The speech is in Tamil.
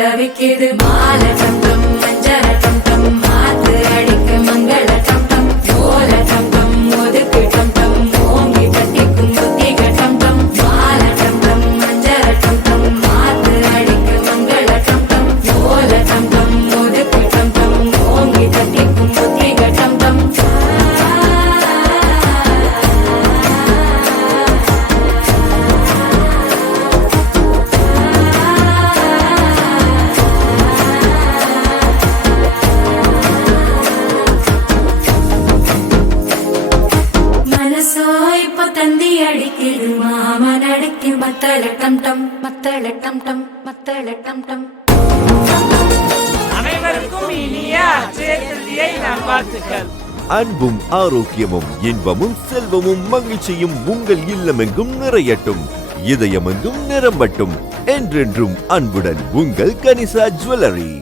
தவிக்குது மால டம் டம் மஞ்சள டம் டம் மாத்து அடிக்க மங்கள டம் டம் ஓல டம் டம் ஒதுக்கு டம் டம் ஓங்கி தட்டிக்கும் புத்திக டம் டம் மால டம் டம் மஞ்சள டம் டம் மாத்து அடிக்க மங்கள டம் டம் ஓல டம் டம் ஒதுக்கு டம் டம் ஓங்கி தட்டிக்கும் புத்திக டம் டம் இப்போ தந்தி அடிக்குது மாமா நடக்கி மத்தள டம் டம் மத்தள டம் டம் மத்தள டம் டம். அனைவருக்கும் இனிய அட்சய திருதியை நல்வாழ்த்துக்கள். அன்பும் ஆரோக்கியமும் இன்பமும் செல்வமும் மகிழ்ச்சியும் உங்கள் இல்லமெங்கும் நிறையட்டும், இதயமெங்கும் நிரம்பட்டும். என்றென்றும் அன்புடன் உங்கள் கனிஷா ஜுவல்லரி.